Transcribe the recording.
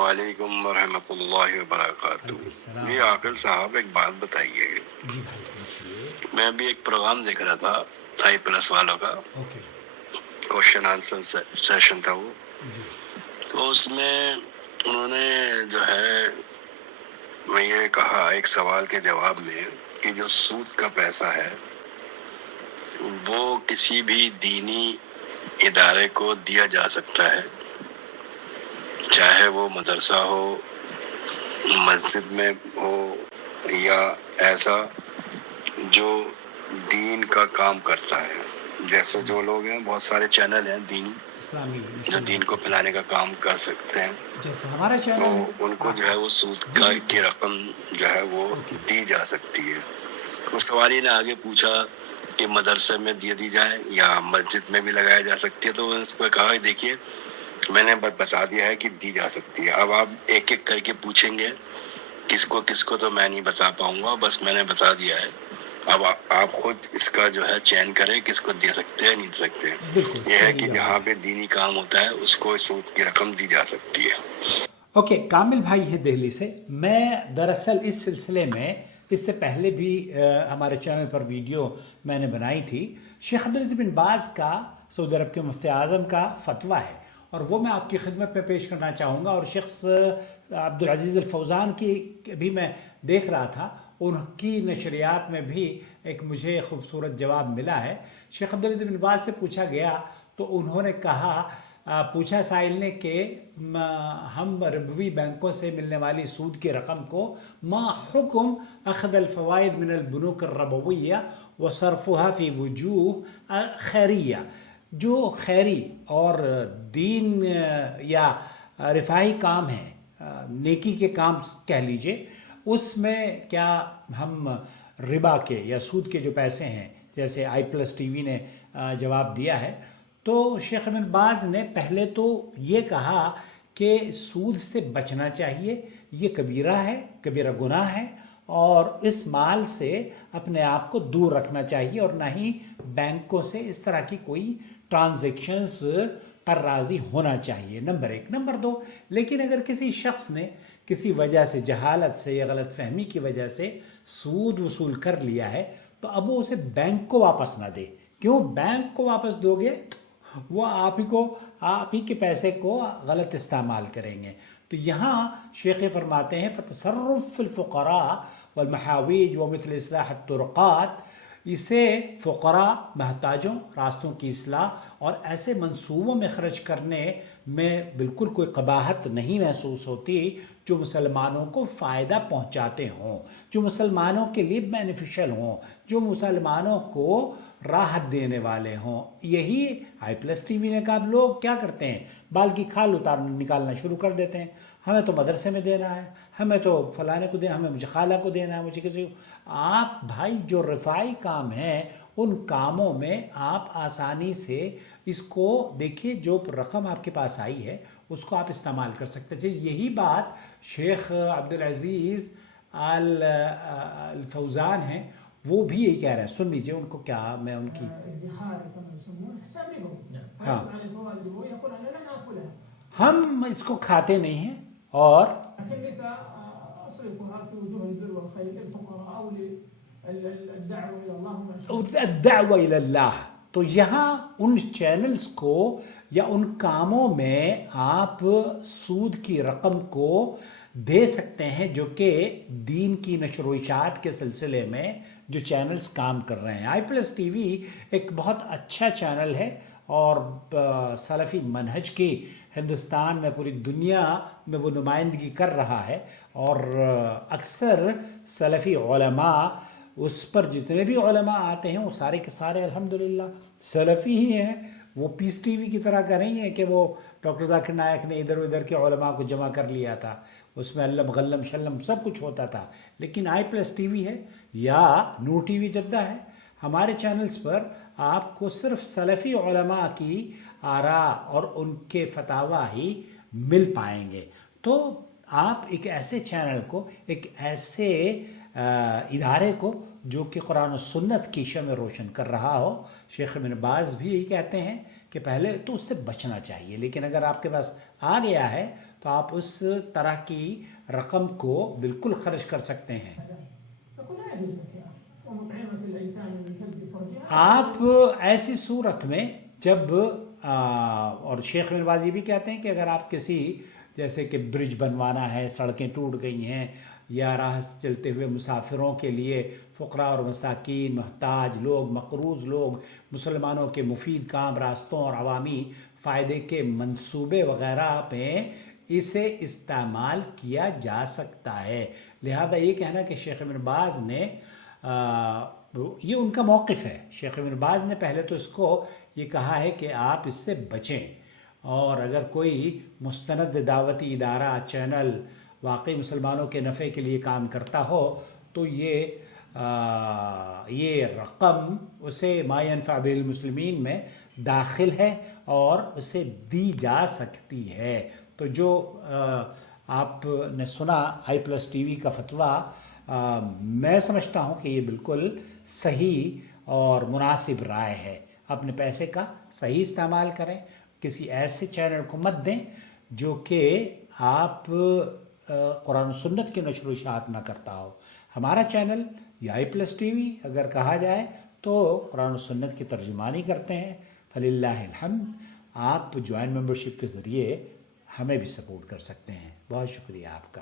وعلیکم ورحمۃ اللہ وبرکاتہ۔ جی عاقل صاحب ایک بات بتائیے، جی بھائی پوچھیے۔ میں ابھی ایک پروگرام دیکھ رہا تھا آئی پلس والوں کا، کوشچن آنسر سیشن تھا وہ، تو اس میں انہوں نے جو ہے میں یہ کہا ایک سوال کے جواب میں کہ جو سود کا پیسہ ہے وہ کسی بھی دینی ادارے کو دیا جا سکتا ہے، چاہے وہ مدرسہ ہو، مسجد میں ہو، یا ایسا جو دین کا کام کرتا ہے، جیسے جو لوگ ہیں بہت سارے چینل ہیں دینی اسلامی جو دین کو پھیلانے کا کام کر سکتے ہیں، جیسے ہمارا تو چینل ہے ان کو جو ہے وہ سود کی رقم جو ہے وہ دی جا سکتی ہے۔ اس سوالی نے آگے پوچھا کہ مدرسے میں دی جائے یا مسجد میں بھی لگایا جا سکتی ہے، تو اس پہ کہا دیکھیے میں نے بتا دیا ہے کہ دی جا سکتی ہے، اب آپ ایک ایک کر کے پوچھیں گے کس کو تو میں نہیں بتا پاؤں گا، بس میں نے بتا دیا ہے، اب آپ خود اس کا جو ہے چین کریں کس کو دے سکتے ہیں نہیں دے سکتے۔ یہ ہے کہ جہاں پہ دینی کام ہوتا ہے اس کو سود کی رقم دی جا سکتی ہے۔ اوکے، کامل بھائی ہے دہلی سے۔ میں دراصل اس سلسلے میں اس سے پہلے بھی ہمارے چینل پر ویڈیو میں نے بنائی تھی۔ شیخ عبدالعزیز بن باز کا سعودی عرب کے مفتی اعظم کا فتویٰ ہے اور وہ میں آپ کی خدمت میں پیش کرنا چاہوں گا، اور شیخ عبدالعزیز الفوزان کی بھی میں دیکھ رہا تھا، ان کی نشریات میں بھی ایک مجھے خوبصورت جواب ملا ہے۔ شیخ عبدالعزیز بن باز سے پوچھا گیا تو انہوں نے کہا، پوچھا سائل نے کہ ہم ربوی بینکوں سے ملنے والی سود کی رقم کو ما حکم اخذ الفوائد من البنوک الربویہ وصرفها فی وجوہ خیریہ، جو خیری اور دین یا رفاہی کام ہے، نیکی کے کام کہہ لیجئے، اس میں کیا ہم ربا کے یا سود کے جو پیسے ہیں، جیسے آئی پلس ٹی وی نے جواب دیا ہے، تو شیخ ابن باز نے پہلے تو یہ کہا کہ سود سے بچنا چاہیے، یہ کبیرہ ہے، کبیرہ گناہ ہے، اور اس مال سے اپنے آپ کو دور رکھنا چاہیے اور نہ ہی بینکوں سے اس طرح کی کوئی ٹرانزیکشنز پر راضی ہونا چاہیے، نمبر ایک۔ نمبر دو، لیکن اگر کسی شخص نے کسی وجہ سے، جہالت سے یا غلط فہمی کی وجہ سے سود وصول کر لیا ہے تو اب وہ اسے بینک کو واپس نہ دے۔ کیوں؟ بینک کو واپس دو گے تو وہ آپ ہی کے پیسے کو غلط استعمال کریں گے۔ تو یہاں شیخ فرماتے ہیں فتصرف فی الفقراء والمحاویج ومثل اصلاح الطرقات، اسے فقراء، محتاجوں، راستوں کی اصلاح اور ایسے منصوبوں میں خرچ کرنے میں بالکل کوئی قباحت نہیں محسوس ہوتی جو مسلمانوں کو فائدہ پہنچاتے ہوں، جو مسلمانوں کے لیے بینیفیشل ہوں، جو مسلمانوں کو راحت دینے والے ہوں۔ یہی آئی پلس ٹی وی نے کہا۔ لوگ کیا کرتے ہیں؟ بال کی کھال نکالنا شروع کر دیتے ہیں، ہمیں تو مدرسے میں دینا ہے، ہمیں تو فلانے کو دینا، ہمیں مجھے خالہ کو دینا ہے، مجھے کسی کو۔ آپ بھائی جو رفاعی کام ہیں ان کاموں میں آپ آسانی سے اس کو دیکھیے، جو رقم آپ کے پاس آئی ہے اس کو آپ استعمال کر سکتے ہیں۔ یہی بات شیخ عبدالعزیز الفوزان ہیں، وہ بھی یہی کہہ رہے ہیں۔ سن لیجئے ان کو کیا میں ان کی ہاں، ہم اس کو کھاتے نہیں ہیں اور الدعوہ الی اللہ، تو یہاں ان چینلز کو یا ان کاموں میں آپ سود کی رقم کو دے سکتے ہیں جو کہ دین کی نشر و اشاعت کے سلسلے میں جو چینلز کام کر رہے ہیں۔ آئی پلس ٹی وی ایک بہت اچھا چینل ہے اور سلفی منہج کی ہندوستان میں، پوری دنیا میں وہ نمائندگی کر رہا ہے، اور اکثر سلفی علماء اس پر، جتنے بھی علماء آتے ہیں وہ سارے کے سارے الحمدللہ سلفی ہی ہیں۔ وہ پیس ٹی وی کی طرح کا نہیں ہے کہ وہ ڈاکٹر ذاکر نائک نے ادھر ادھر کے علماء کو جمع کر لیا تھا، اس میں علم غلم شلم سب کچھ ہوتا تھا۔ لیکن آئی پلس ٹی وی ہے یا نور ٹی وی جدہ ہے، ہمارے چینلز پر آپ کو صرف سلفی علماء کی آراء اور ان کے فتاوی ہی مل پائیں گے۔ تو آپ ایک ایسے چینل کو، ایک ایسے ادارے کو جو کہ قرآن و سنت کی شمع روشن کر رہا ہو. شیخ ابن باز بھی یہی کہتے ہیں کہ پہلے تو اس سے بچنا چاہیے، لیکن اگر آپ کے پاس آ گیا ہے تو آپ اس طرح کی رقم کو بالکل خرچ کر سکتے ہیں. آپ ایسی صورت میں جب اور شیخ ابن باز یہ بھی کہتے ہیں کہ اگر آپ کسی جیسے کہ برج بنوانا ہے، سڑکیں ٹوٹ گئی ہیں، یا راہ سے چلتے ہوئے مسافروں کے لیے فقراء اور مساکین، محتاج لوگ، مقروض لوگ، مسلمانوں کے مفید کام، راستوں اور عوامی فائدے کے منصوبے وغیرہ میں اسے استعمال کیا جا سکتا ہے. لہذا یہ کہنا کہ شیخ ابن باز نے یہ ان کا موقف ہے. شیخ ابن باز نے پہلے تو اس کو یہ کہا ہے کہ آپ اس سے بچیں، اور اگر کوئی مستند دعوتی ادارہ، چینل واقعی مسلمانوں کے نفع کے لیے کام کرتا ہو تو یہ رقم اسے ما ينفع بالمسلمین میں داخل ہے اور اسے دی جا سکتی ہے. تو جو آپ نے سنا i+TV کا فتویٰ، میں سمجھتا ہوں کہ یہ بالکل صحیح اور مناسب رائے ہے. اپنے پیسے کا صحیح استعمال کریں، کسی ایسے چینل کو مت دیں جو کہ آپ قرآن و سنت کی نشر و اشاعت نہ کرتا ہو. ہمارا چینل یا i+TV اگر کہا جائے تو قرآن و سنت کی ترجمانی کرتے ہیں. فللہ الحمد. آپ جوائن ممبرشپ کے ذریعے ہمیں بھی سپورٹ کر سکتے ہیں. بہت شکریہ آپ کا.